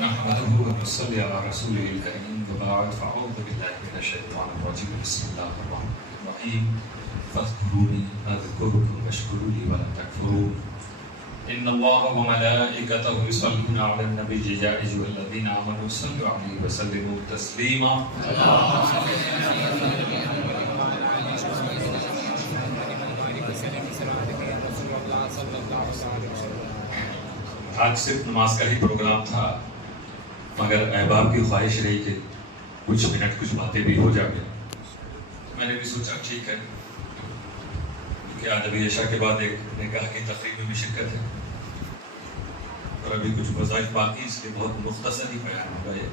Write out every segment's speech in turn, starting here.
نحمده ونصلي على رسوله الكريم وبعد فأعوذ بالله من الشيطان الرجيم بسم الله الرحمن الرحيم فاذكروني أذكركم واشكروا لي ولا تكفرون إن الله وملائكته يصلون على النبي يا أيها الذين آمنوا صلوا عليه وسلموا تسليما آج صرف نماز کا ہی پروگرام تھا، مگر احباب کی خواہش رہی کہ کچھ منٹ کچھ باتیں بھی ہو جائیں. میں نے بھی سوچا ٹھیک ہے، کہ آج ابھی عشاء کے بعد ایک نکاح کی تقریب میں بھی شرکت ہے اور ابھی کچھ وظائف باقی، اس لیے بہت مختصر ہی بیان ہوگا. یہ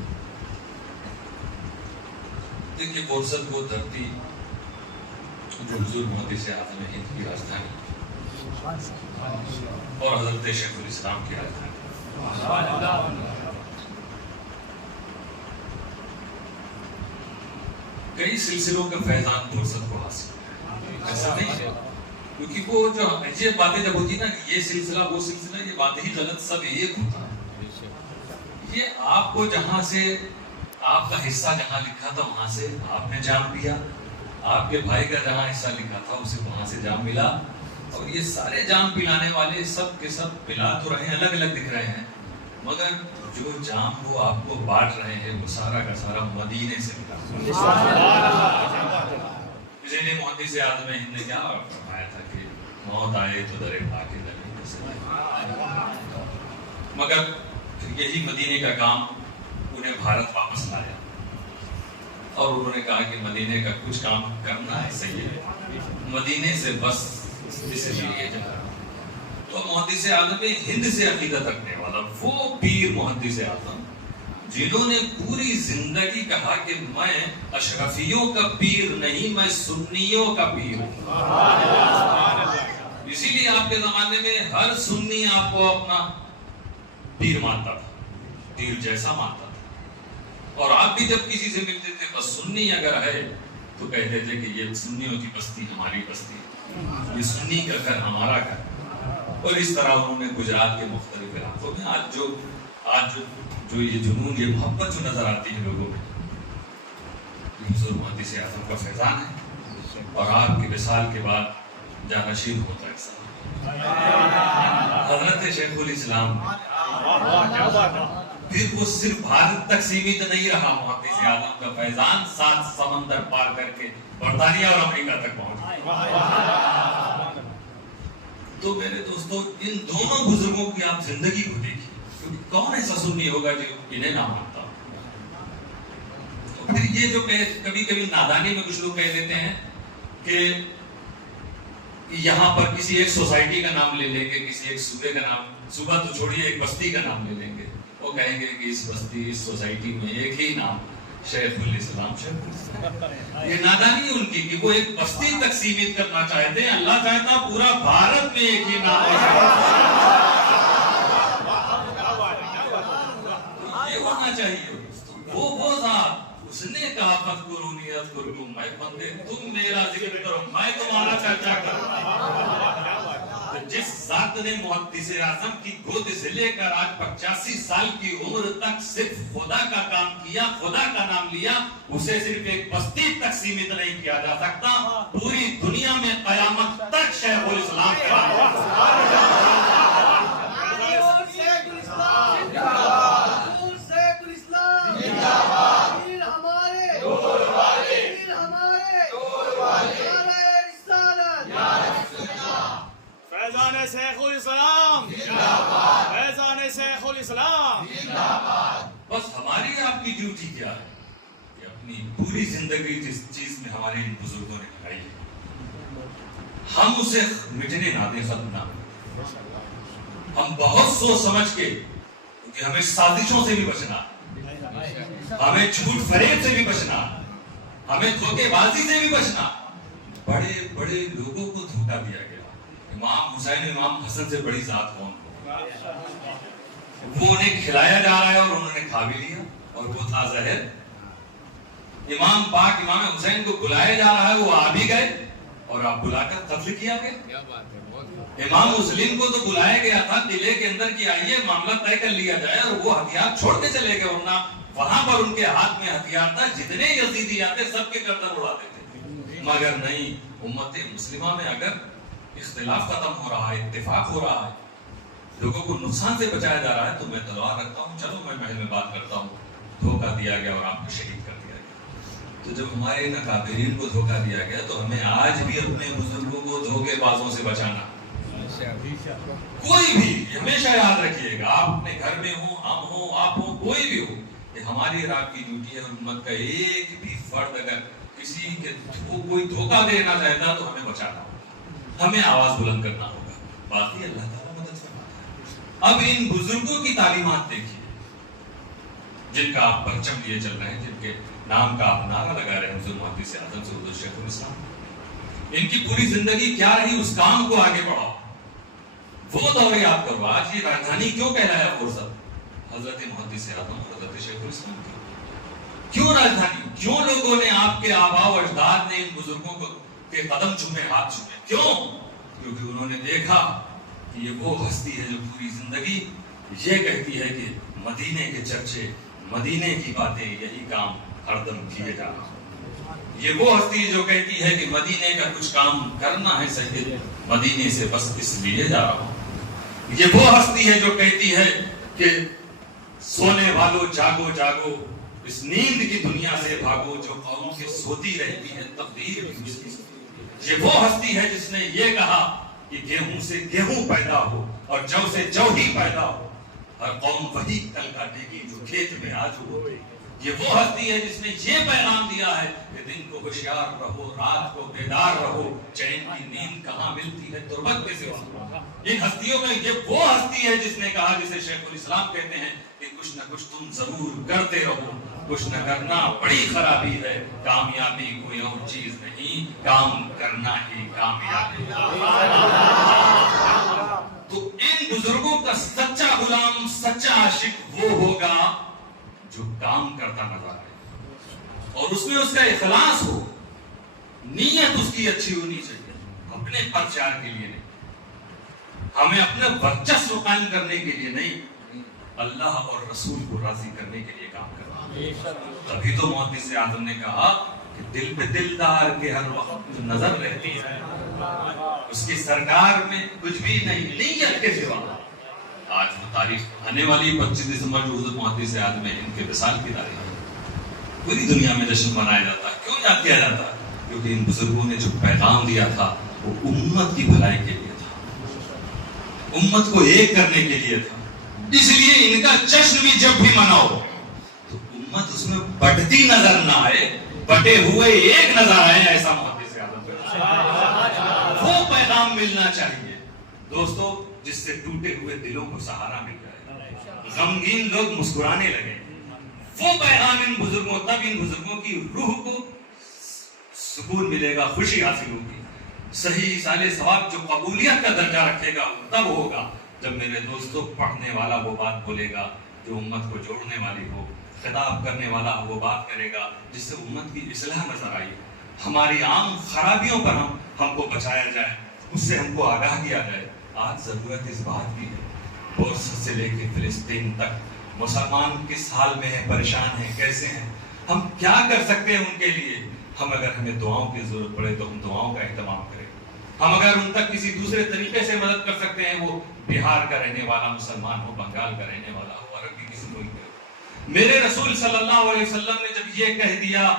دیکھیے فرصت وہ دھرتی جو حضور محدث اعظم ہند کی راجدھانی اور حضرت شیخ الاسلام کی راجدھانی. کئی سلسلوں کا فیضان فرصت کو حاصل ہے، ایسا نہیں ہے، کیونکہ وہ جو یہ باتیں جب ہوتی نا کہ یہ سلسلہ وہ سلسلہ، یہ باتیں ہی غلط سب ایک ہوتا ہے. یہ آپ کو جہاں سے آپ کا حصہ جہاں لکھا تھا وہاں سے آپ نے جام پیا، آپ کے بھائی کا جہاں حصہ لکھا تھا اسے وہاں سے جام ملا، اور یہ سارے جام پلانے والے سب کے سب پلا تو رہے ہیں، الگ الگ دکھ رہے ہیں، مگر جو جام وہ آپ کو بانٹ رہے ہیں وہ سارا کا سارا مدینے سے ملا. کسی نے محدث اعظم ہند نے کیا فرمایا تھا کہ موت آئے تو در پاک نبی سے، مگر یہی مدینے کا کام انہیں بھارت واپس لایا، اور انہوں نے کہا کہ مدینے کا کچھ کام کرنا ہے، صحیح ہے، مدینے سے بس اس لیے جا رہا. تو محدث اعظم ہند سے عقیدت رکھنے والا وہ پیر محدث اعظم جنہوں نے پوری زندگی کہا کہ میں اشرفیوں کا پیر نہیں، میں سنیوں کا پیر ہوں. اسی لیے آپ کے زمانے میں ہر سنی آپ کو اپنا پیر مانتا تھا، پیر جیسا مانتا تھا، اور آپ بھی جب کسی سے ملتے تھے بس سنی اگر ہے تو کہتے تھے کہ یہ سنیوں کی بستی ہماری بستی، یہ سنی کا گھر ہمارا گھر. اور اس طرح انہوں نے گجرات کے مختلف علاقوں میں آج جو یہ جنون، یہ محبت جو نظر آتی ہے لوگوں میں، حضور محدث اعظم کا فیضان ہے، اور آپ کے وصال کے بعد جانشین ہوتا ہے حضرت شیخ الاسلام. پھر وہ صرف بھارت تک سیمت نہیں رہا، محدث اعظم کا فیضان 7 سمندر پار کر کے برطانیہ اور امریکہ تک پہنچ گیا. تو میرے دوستو ان دونوں بزرگوں کی آپ زندگی کو دیکھیے، کیونکہ کون ایسا سنی ہوگا جو انہیں نہ مانتا. پھر یہ جو کبھی کبھی نادانی میں کچھ لوگ کہہ دیتے ہیں کہ یہاں پر کسی ایک سوسائٹی کا نام لے لیں گے، کسی ایک صوبے کا نام، صوبہ تو چھوڑیے ایک بستی کا نام لے لیں گے، وہ کہیں گے کہ اس بستی اس سوسائٹی میں ایک ہی نام شیخ الاسلام. یہ نادانی ان کی کہ وہ ایک بستی تک سیمت کرنا چاہتے ہیں، اللہ چاہتا پورا بھارت میں ایک ہی نام ہے. یہ ہونا چاہیے. وہ ذات اس نے کہا فَاذْكُرُونِي أَذْكُرْكُمْ، میں بندے تم میرا ذکر کرو میں تمہارا چرچا کروں. جس ذات نے محدث اعظم کی گود سے لے کر آج 85 سال کی عمر تک صرف خدا کا کام کیا، خدا کا نام لیا، اسے صرف ایک بستی تک سیمت نہیں کیا جا سکتا، پوری دنیا میں قیامت تک شیخ الاسلام کا فیضان شیخ الاسلام، فیضان شیخ الاسلام. بس ہماری آپ کی ڈیوٹی کیا ہے کہ اپنی پوری زندگی جس چیز میں ہمارے ان بزرگوں نے لگائی ہے ہم اسے مٹنے نہ دیں، ختم نہ دیں. ہم بہت سوچ سمجھ کے، کیونکہ ہمیں سازشوں سے بھی بچنا، ہمیں جھوٹ فریب سے بھی بچنا، ہمیں دھوکے بازی سے بھی بچنا. بڑے بڑے لوگوں کو دھوکا دیا گیا. امام حسین امام حسن سے بڑی ذات کون؟ وہ انہیں کھلایا جا رہا ہے اور انہوں نے کھا بھی لیا، اور وہ تھا زہر. امام پاک امام حسین کو بلایا جا رہا ہے، وہ آ بھی گئے اور آپ بلا کر قتل کیا گیا. امام مسلم کو تو بلایا گیا تھا قلعے کے اندر کہ آئیے معاملہ طے کر لیا جائے, اور وہ ہتھیار چھوڑ کے چلے گئے, ورنہ وہاں پر ان کے ہاتھ میں ہتھیار تھا, جتنے یزیدی آتے سب کے گردن اڑاتے تھے. مگر نہیں, امت مسلمہ میں اگر اختلاف ختم ہو رہا ہے, اتفاق ہو رہا ہے, لوگوں کو نقصان سے بچایا جا رہا ہے, تو میں تلوار رکھتا ہوں, چلو میں محل میں بات کرتا ہوں. دھوکہ دیا گیا اور آپ کو شہید کر دیا گیا. تو جب ہمارے ناکابرین کو دھوکہ دیا گیا, تو ہمیں آج بھی اپنے بزرگوں کو دھوکے بازوں سے بچانا. کوئی بھی ہمیشہ یاد رکھیے گا, آپ اپنے گھر میں ہوں, ہم ہوں, آپ ہوں, کوئی بھی ہو, یہ ہماری اور آپ کی ڈیوٹی ہے. امت کا ایک بھی فرد اگر کسی کے کوئی دھوکہ دینا چاہتا تو ہمیں بچانا ہوگا, ہمیں آواز بلند کرنا ہوگا. باقی اللہ تعالیٰ مدد فرماتا ہے. اب ان بزرگوں کی تعلیمات دیکھیے جن کا آپ پرچم لیے چل رہے ہیں, جن کے نام کا آپ نعرہ لگا رہے ہیں, حضور محدث اعظم سے حضور شیخ الاسلام. ان کی پوری زندگی کیا رہی, اس کام کو آگے بڑھاؤ, وہ دور یاد کرو. آج یہ راجدھانی کیوں کہلایا فرصت, حضرت محدث اعظم اور حضرت شیخ الاسلام کی. کیوں راجدھانی, کیوں لوگوں نے آپ کے آباء و اجداد نے ان بزرگوں کو کے قدم چومے, ہاتھ چومے, کیوں؟ کیونکہ انہوں نے دیکھا کہ یہ وہ ہستی ہے جو پوری زندگی یہ کہتی ہے کہ مدینے کے چرچے, مدینے کی باتیں, یہی کام ہر دم کیے جا رہا. یہ وہ ہستی جو کہتی ہے کہ مدینے کا کچھ کام کرنا ہے سید, مدینے سے بس اس لیے جا رہا ہوں. یہ وہ ہستی ہے جو کہتی ہے کہ سونے والوں جاگو جاگو, اس نیند کی دنیا سے بھاگو, جو قوم کے سوتی رہتی ہے تقدیر بھی اس کی. یہ وہ ہستی ہے جس نے یہ کہا کہ گیہوں سے گیہوں پیدا ہو اور جو سے جو ہی پیدا ہو, ہر قوم وہی کل کاٹے گی جو کھیت میں آج ہوتے. یہ وہ ہستی ہے جس نے یہ پیغام دیا ہے کہ دن کو ہوشیار رہو, رات کو بیدار رہو, چین کی نیند کہاں ملتی ہے تربت کے سوا. ان ہستیوں میں یہ وہ ہستی ہے جس نے کہا, جسے شیخ الاسلام کہتے ہیں, کہ کچھ نہ کچھ تم ضرور کرتے رہو, کچھ نہ کرنا بڑی خرابی ہے, کامیابی کوئی اور چیز نہیں, کام کرنا ہی کامیابی. تو ان بزرگوں کا سچا غلام, سچا عاشق وہ ہوگا جو کام کرتا نظر آئے اور اس میں اس کا اخلاص ہو, نیت اس کی اچھی ہونی چاہیے. اپنے پرچار کے لیے نہیں, ہمیں اپنا ورچسو قائم کرنے کے لیے نہیں, اللہ اور رسول کو راضی کرنے کے لیے کام کرنا. تبھی تو محدث اعظم نے کہا کہ دل پہ دلدار کے ہر وقت نظر رہتی ہے, اس کی سرکار میں کچھ بھی نہیں, نیت کے سوا. آج وہ تاریخ آنے والی 25 دسمبر جو حضرت محدث اعظم ہے, ان کے وصال کی تاریخ پوری دنیا میں جشن منایا جاتا ہے. کیوں یاد کیا جاتا ہے؟ کیونکہ ان بزرگوں نے جو پیغام دیا تھا وہ امت کی بھلائی کے لیے تھا, امت کو ایک کرنے کے لیے تھا. اس لیے ان کا جشن بھی جب بھی مناؤ تو امت اس میں بٹتی نظر نہ آئے, بٹے ہوئے ایک نظر آئے, ایسا محدث اعظم وہ پیغام ملنا چاہیے. دوستو, جس سے ٹوٹے ہوئے دلوں کو سہارا مل جائے, غمگین لوگ مسکرانے لگے, وہ پیغام ان بزرگوں, تب ان بزرگوں کی روح کو سکون ملے گا, خوشی حاصل ہوگی. صحیح سالے ثواب جو قبولیت کا درجہ رکھے گا تب ہوگا جب میرے دوستوں پڑھنے والا وہ بات بولے گا جو امت کو جوڑنے والی ہو, خطاب کرنے والا وہ بات کرے گا جس سے امت کی اصلاح نظر آئی, ہماری عام خرابیوں پر ہم کو بچایا جائے, اس سے ہم کو آگاہ کیا جائے. آج ضرورت اس بات کی ہے, بورس سے لے کے فلسطین تک مسلمان کس حال میں ہیں, پریشان ہیں, کیسے ہیں, ہم کیا کر سکتے ہیں ان کے لیے. اگر ہمیں دعاؤں کی ضرورت پڑے تو ہم دعاؤں کا اہتمام کریں. ہم اگر ان تک کسی دوسرے طریقے سے مدد کر سکتے ہیں, وہ بہار کا رہنے والا مسلمان ہو, بنگال کا رہنے والا ہو, عربی کسی ملک کا. میرے رسول صلی اللہ علیہ وسلم نے جب یہ کہہ دیا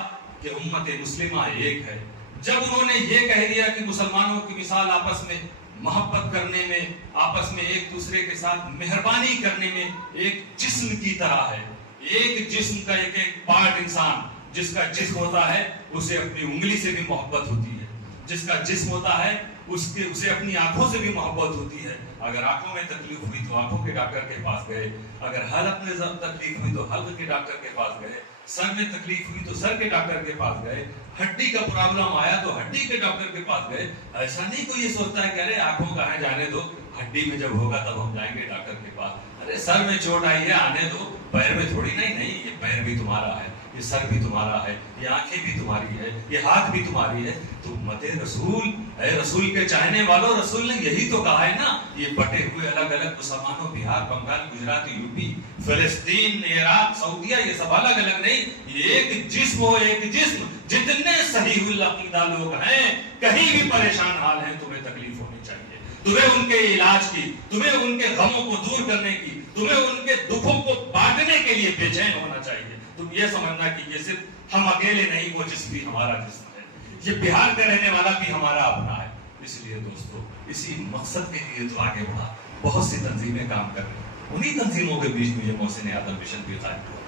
کہ امت مسلمہ ایک ہے, جب انہوں نے یہ کہہ دیا کہ مسلمانوں کی مثال آپس میں محبت کرنے میں, آپس میں ایک دوسرے کے ساتھ مہربانی کرنے میں ایک جسم کی طرح ہے, ایک جسم کا ایک ایک پارٹ, انسان جس کا جسم ہوتا ہے اسے اپنی انگلی سے بھی محبت ہوتی ہے, جس کا جسم ہوتا ہے اسے اپنی آنکھوں سے بھی محبت ہوتی ہے. اگر آنکھوں میں تکلیف ہوئی تو آنکھوں کے ڈاکٹر کے پاس گئے, اگر حلق میں تکلیف ہوئی تو حلق کے ڈاکٹر کے پاس گئے, سر میں تکلیف ہوئی تو سر کے ڈاکٹر کے پاس گئے, ہڈی کا پرابلم آیا تو ہڈی کے ڈاکٹر کے پاس گئے. ایسا نہیں کوئی یہ سوچتا ہے کہ ارے آنکھوں کا ہے جانے دو, ہڈی میں جب ہوگا تب ہم جائیں گے ڈاکٹر کے پاس. ارے سر میں چوٹ آئی ہے آنے دو, پیر میں تھوڑی نہیں, یہ پیر بھی تمہارا ہے, یہ سر بھی تمہارا ہے, یہ آنکھیں بھی تمہاری ہے, یہ ہاتھ بھی تمہاری ہے. تو امت رسول, اے رسول کے چاہنے والوں, رسول نے یہی تو کہا ہے نا, یہ بٹے ہوئے الگ الگ مسلمانوں, بہار, بنگال, گجرات, یو پی, فلسطین, عراق, سعودیہ, یہ سب الگ الگ نہیں, یہ ایک جسم ہو, ایک جسم. جتنے صحیح العقیدہ لوگ ہیں کہیں بھی پریشان حال ہیں, تمہیں تکلیف ہونی چاہیے, تمہیں ان کے علاج کی, تمہیں ان کے غموں کو دور کرنے کی, تمہیں ان کے دکھوں کو بانٹنے کے لیے بے چین ہونا چاہیے. تم یہ سمجھنا کہ یہ صرف ہم اکیلے نہیں, وہ جسم بھی ہمارا جسم ہے, یہ بہار کا رہنے والا بھی ہمارا اپنا ہے. اس لیے دوستو, اسی مقصد کے لیے تو آگے بڑھا. بہت سی تنظیمیں کام کر رہی ہیں, انہی تنظیموں کے بیچ میں یہ محسن آدم مشن بھی قائم ہوا.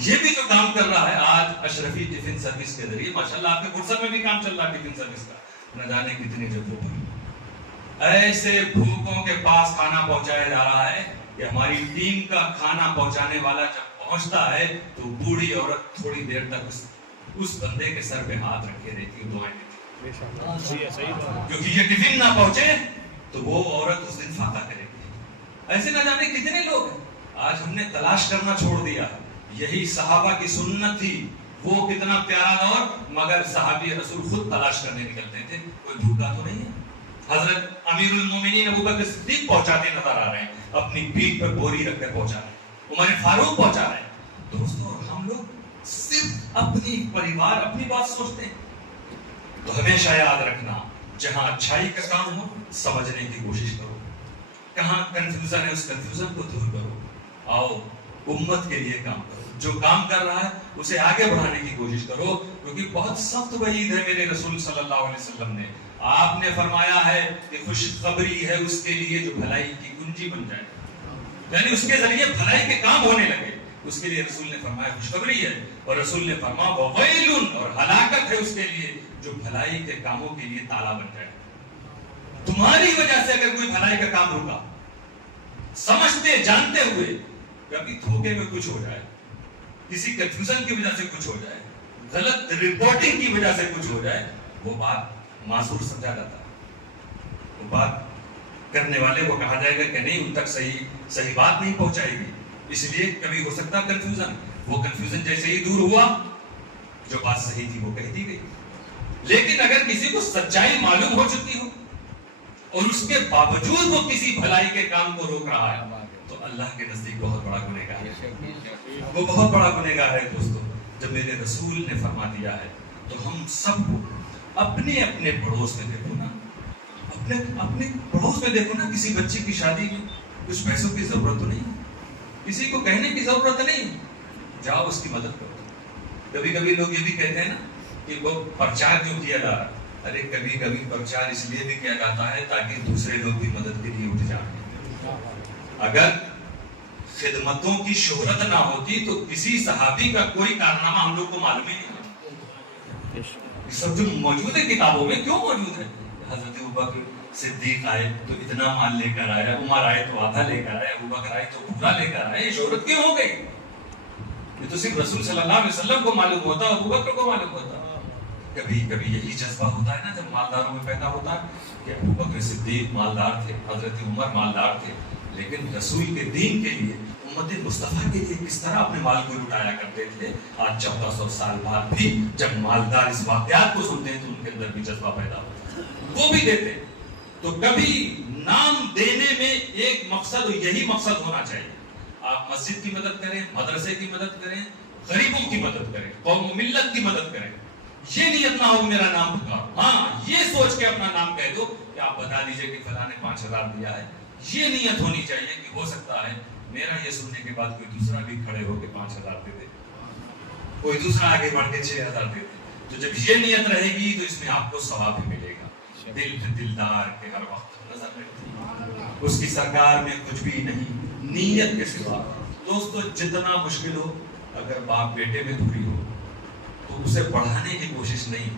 یہ بھی جو کام کر رہا ہے آج اشرفی ٹفن سروس کے ذریعے, ماشاءاللہ آپ کے فرصت میں بھی کام چل رہا ہے ٹفن سروس کا, نہ جانے کتنی جگہوں پر ایسے بھوکوں کے پاس کھانا پہنچایا جا رہا ہے کہ ہماری ٹیم کا کھانا پہنچانے والا جب پہنچتا ہے تو بوڑھی عورت تھوڑی دیر تک اس بندے کے سر پہ ہاتھ رکھے رہتی ہے, دعائیں دیتی ہے, کیونکہ یہ ٹفن نہ پہنچے تو وہ عورت اس دن فاقہ کرے گی. ایسے نہ جانے کتنے لوگ ہیں. آج ہم نے تلاش کرنا چھوڑ دیا. یہی صحابہ کی سنت تھی, وہ کتنا پیارا دور, مگر صحابی رسول خود تلاش کرنے نکلتے تھے, کوئی بھوکا تو نہیں ہے. حضرت امیر المومنین ابو بکر صدیق پہنچاتے نظر آ رہے ہیں, اپنی پیٹھ پر بوری رکھ کر پہنچا رہے ہیں, عمر فاروق پہنچا رہے ہیں. دوستو, ہم لوگ صرف اپنی پریوار, اپنی بات سوچتے ہیں. تو ہمیشہ یاد رکھنا, جہاں اچھائی کا کام ہو سمجھنے کی کوشش کرو, کہاں کنفیوژن ہے اس کنفیوژن کو دور کرو. آؤ امت کے لیے کام کرو, جو کام کر رہا ہے اسے آگے بڑھانے کی کوشش کرو, کیونکہ بہت سخت وعید ہے میرے رسول صلی اللہ علیہ وسلم نے. آپ نے فرمایا ہے کہ خوشخبری ہے اس کے لیے جو بھلائی کی کنجی بن جائے, یعنی اس کے ذریعے بھلائی کے کام ہونے لگے, اس کے لیے رسول نے فرمایا خوشخبری ہے. اور رسول نے فرمایا وویل, اور ہلاکت ہے اس کے لیے جو بھلائی کے کاموں کے لیے تالا بن جائے. تمہاری وجہ سے اگر کوئی بھلائی کا کام رکا, سمجھتے جانتے ہوئے, کبھی دھوکے میں کچھ ہو جائے, کسی کنفیوژن کی وجہ سے کچھ ہو جائے, غلط رپورٹنگ کی وجہ سے کچھ ہو جائے, وہ بات معذور سمجھا جاتا ہے. وہ بات کرنے والے کو کہا جائے گا کہ نہیں, ان تک صحیح بات نہیں پہنچائے گی. اس لیے کبھی ہو سکتا کنفیوژن, وہ کنفیوژن جیسے ہی دور ہوا, جو بات صحیح تھی وہ کہہ دی گئی. لیکن اگر کسی کو سچائی معلوم ہو چکی ہو اور اس کے باوجود وہ کسی بھلائی کے کام کو روک رہا ہے, تو اللہ کے نزدیک بہت بڑا گنہگار ہے, وہ بہت بڑا گنہگار ہے. دوستو, جب میرے رسول نے فرما دیا ہے تو ہم سب کو اپنے اپنے پڑوس میں دیکھو نا, اپنے پڑوس میں دیکھو نا, کسی بچی کی شادی میں کچھ پیسوں کی ضرورت تو نہیں, کسی کو کہنے کی ضرورت نہیں, جاؤ اس کی مدد کرو. کبھی کبھی لوگ یہ بھی کہتے ہیں نا کہ وہ پرچار کیوں کیا جا رہا ہے. ارے کبھی کبھی پرچار اس لیے بھی کیا جاتا ہے تاکہ دوسرے لوگ بھی مدد کے لیے اٹھ جائیں. اگر خدمتوں کی شہرت نہ ہوتی تو کسی صحابی کا کوئی کارنامہ ہم لوگ کو معلوم ہی نہیں. سب جو موجود ہے کتابوں میں کیوں موجود ہے. حضرت ابوبکر صدیق آئے تو اتنا مال لے کر آیا, عمر آئے تو آدھا لے کر آئے, ابوبکر آئے تو پورا لے کر آئے. یہ شہرت کیوں ہو گئی؟ یہ تو صرف رسول صلی اللہ علیہ وسلم کو معلوم ہوتا, ابوبکر کو معلوم ہوتا. کبھی کبھی یہی جذبہ ہوتا ہے نا جب مالداروں میں پیدا ہوتا ہے کہ ابوبکر صدیق مالدار تھے, حضرت عمر مالدار تھے, لیکن رسول کے دین کے لیے, امت مصطفیٰ کے لیے کس طرح اپنے مال کو لٹایا کرتے تھے. آج 1400 سال بعد بھی جب مالدار اس واقعات کو سنتے ہیں تو ان کے اندر بھی جذبہ پیدا ہوتا ہے, وہ بھی دیتے. تو کبھی نام دینے میں ایک مقصد, اور یہی مقصد ہونا چاہیے. آپ مسجد کی مدد کریں, مدرسے کی مدد کریں, غریبوں کی مدد کریں, قوم و ملت کی مدد کریں. یہ نیت نہ ہو میرا نام پکارو. ہاں, یہ سوچ کے اپنا نام کہہ دو کہ آپ بتا دیجئے کہ فلاں نے 5000 دیا ہے. یہ نیت ہونی چاہیے کہ ہو سکتا ہے میرا یہ سننے کے بعد کوئی دوسرا بھی کھڑے ہو کے 5000 دے دے, کوئی دوسرا آگے بڑھ کے 6000 دے دے. تو جب یہ نیت رہے گی تو اس میں آپ کو ثواب بھی ملے گا. دل پہ دلدار کے ہر وقت نظر رکھتی, اس کی سرکار میں کچھ بھی نہیں نیت کے سوا. دوستو, جتنا مشکل ہو, اگر باپ بیٹے میں دوری ہو تو اسے بڑھانے کی کوشش نہیں,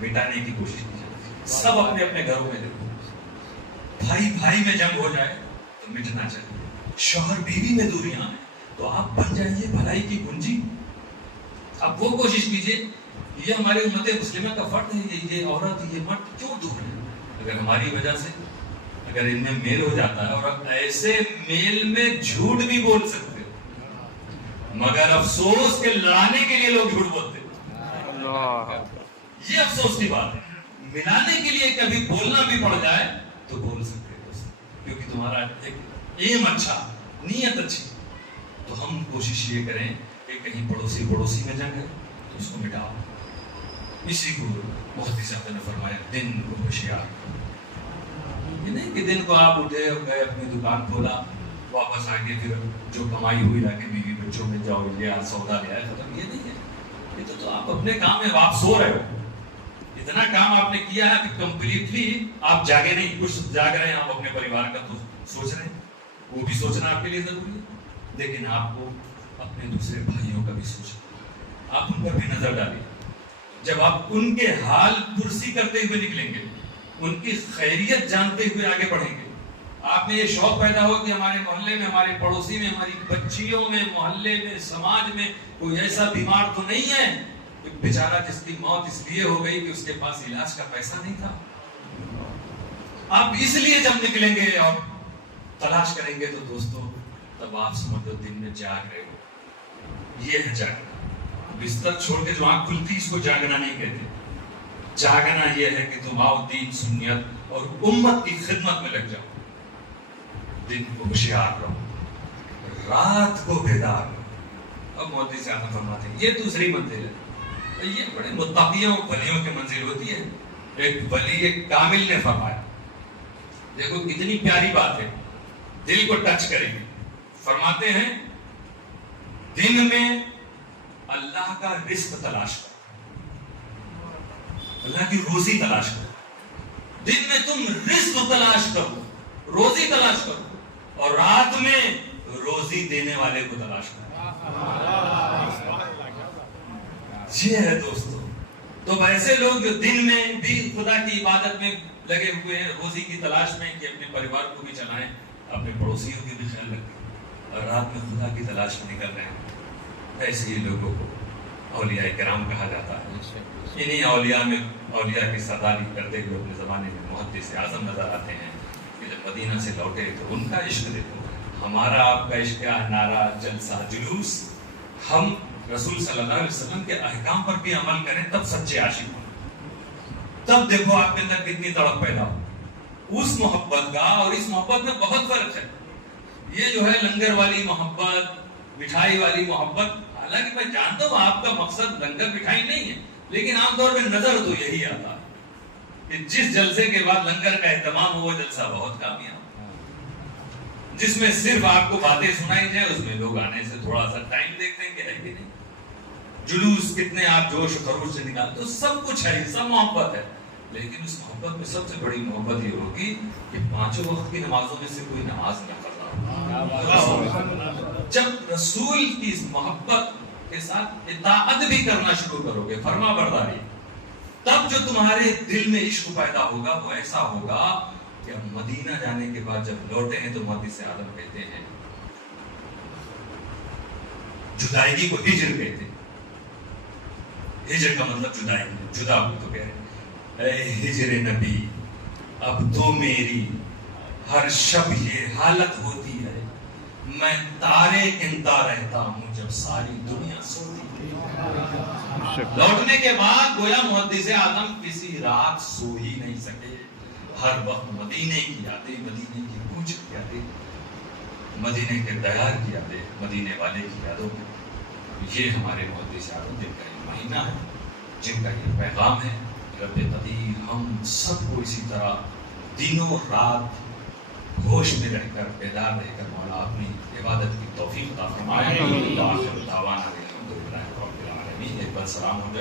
مٹانے کی کوشش نہیں. سب اپنے اپنے گھروں میں دیکھو, بھائی بھائی میں جنگ ہو جائے تو مٹنا چاہیے, شوہر بیوی میں دوریاں ہیں تو آپ بن جائیے بھلائی کی کنجی. اب وہ کوشش کیجیے, یہ ہماری امت مسلمہ کا فرد ہے, یہ عورت, یہ مرد کیوں دور ہے. اگر ہماری وجہ سے اگر ان میں میل ہو جاتا ہے، اور ایسے میل میں جھوٹ بھی بول سکتے ہو، مگر افسوس کہ لڑانے کے لیے لوگ جھوٹ بولتے ہیں۔ یہ افسوس کی بات ہے، ملانے کے لیے کبھی بولنا بھی پڑ جائے تو بول سکتے ہو، کیونکہ تمہارا ایک ایم اچھا، نیت اچھی۔ تو ہم کوشش یہ کریں کہ کہیں پڑوسی میں جنگ ہے تو اس کو مٹاؤ۔ اسی کو محدث صاحب نے فرمایا دن کو ہوشیار۔ یہ نہیں کہ دن کو آپ اٹھے اور گئے اپنی دکان کھولا، واپس آ کے پھر جو کمائی ہوئی لا کے بیوی بچوں میں جاؤ یہ سودا لے آئے، ختم۔ یہ نہیں ہے، یہ تو آپ اپنے کام میں آپ سو رہے ہو، اتنا کام آپ نے کیا ہے کہ کمپلیٹلی آپ جاگے نہیں، کچھ جاگ رہے ہیں، آپ اپنے پریوار کا تو سوچ رہے ہیں، وہ بھی سوچنا آپ کے لیے ضروری ہے، لیکن آپ کو اپنے دوسرے بھائیوں کا بھی سوچنا، آپ ان پر بھی نظر ڈالیں۔ جب آپ ان کے حال پرسی کرتے ہوئے نکلیں گے، ان کی خیریت جانتے ہوئے آگے بڑھیں گے، آپ میں یہ شوق پیدا ہو کہ ہمارے محلے میں، ہمارے پڑوسی میں، ہماری بچیوں میں، محلے میں، سماج میں کوئی ایسا بیمار تو نہیں ہے کہ بیچارہ جس کی موت اس لیے ہو گئی کہ اس کے پاس علاج کا پیسہ نہیں تھا۔ آپ اس لیے جب نکلیں گے اور تلاش کریں گے تو دوستو تب آپ سمجھ لو دن میں جاگ رہے ہو۔ یہ ہے جاگنا۔ بستر چھوڑ کے جو آنکھ کھلتی اس کو جاگنا نہیں کہتے، جاگنا یہ ہے کہ تم آؤ دین سنت اور امت کی خدمت میں لگ جاؤ۔ دن کو ہوشیار رہو، رات کو بیدار رہو۔ اب محدث صاحب فرماتے ہیں یہ دوسری منزل ہے، یہ بڑے متقیوں ولیوں کی منزل ہوتی ہے۔ ایک ولی ایک کامل نے فرمایا، دیکھو کتنی پیاری بات ہے، دل کو ٹچ کرے گی۔ فرماتے ہیں دن میں اللہ کا رزق تلاش کرو، اللہ کی روزی تلاش کرو۔ دن میں تم رزق تلاش کرو، روزی تلاش کرو، اور رات میں روزی دینے والے کو تلاش کرو۔ یہ ہے دوستو۔ تو ایسے لوگ جو دن میں بھی خدا کی عبادت میں لگے ہوئے ہیں، روزی کی تلاش میں کہ اپنے پریوار کو بھی چلائیں، اپنے پڑوسیوں کی بھی خیال رکھیں، اور رات میں خدا کی تلاش میں نکل رہے ہیں، ایسے ہی لوگوں کو اولیاء کرام کہا جاتا ہے۔ انہی اولیاء میں اولیاء کی سرداری کرتے ہوئے اپنے زمانے میں محدث اعظم نظر آتے ہیں کہ جب مدینہ سے لوٹے تو ان کا عشق دیکھو، ہمارا آپ کا عشق کیا، نعرہ، جلسہ، جلوس۔ ہم رسول صلی اللہ علیہ وسلم کے احکام پر بھی عمل کریں تب سچے عاشق ہوں، تب دیکھو آپ کے اندر کتنی تڑپ پیدا ہو اس محبت کا، اور اس محبت میں بہت فرق ہے۔ یہ جو ہے لنگر والی محبت، مٹھائی والی محبت، حالانکہ میں جانتا ہوں آپ کا مقصد لنگر مٹھائی نہیں ہے، لیکن عام طور پہ نظر تو یہی آتا کہ جس جلسے کے بعد لنگر کا اہتمام ہو وہ جلسہ بہت کامیاب، جس میں صرف آپ کو باتیں سنائی جائیں، اس میں لوگ آنے سے تھوڑا سا ٹائم دیکھتے ہیں کہ ہے کہ نہیں، جلوس کتنے آپ جوش و خروش سے نکالتے، تو سب کچھ ہے، سب محبت ہے، لیکن اس محبت میں سب سے بڑی محبت یہ ہوگی کہ پانچوں وقت کی نمازوں میں سے کوئی نماز نہ قضا ہو۔ جب رسول کی اس محبت کے ساتھ اطاعت بھی کرنا شروع کرو گے، فرما برداری، تب جو تمہارے دل میں عشق پیدا ہوگا وہ ایسا ہوگا کہ مدینہ جانے کے بعد جب لوٹے ہیں تو محدث اعظم کہتے ہیں جدائیگی کو ہجر کہتے ہیں۔ ہجر کا مطلب جدائی، جدا ہو تو کہہ رہے اے ہجر نبی اب تو میری ہر شب یہ حالت ہوتی ہے، میں تارے گنتا رہتا ہوں جب ساری دنیا سوتی ہے۔ لوٹنے کے بعد گویا محدث اعظم کسی رات سو ہی نہیں سکے، ہر وقت مدینے کی یادیں، مدینے کی گونج کی یادیں، مدینے کے دیار کی یادیں، مدینے والے کی یادوں میں۔ یہ ہمارے محدث اعظم جن کا یہ مہینہ ہے، جن کا یہ پیغام ہے، رب قدیر ہم سب کو اسی طرح دنوں رات ہوش میں رہ کر، بیدار رہ کر مولا اپنی عبادت کی توفیق عطا فرمائے۔ آخر دعوانا الحمدللہ رب العالمین۔ ایک بار سلام ہو جائے۔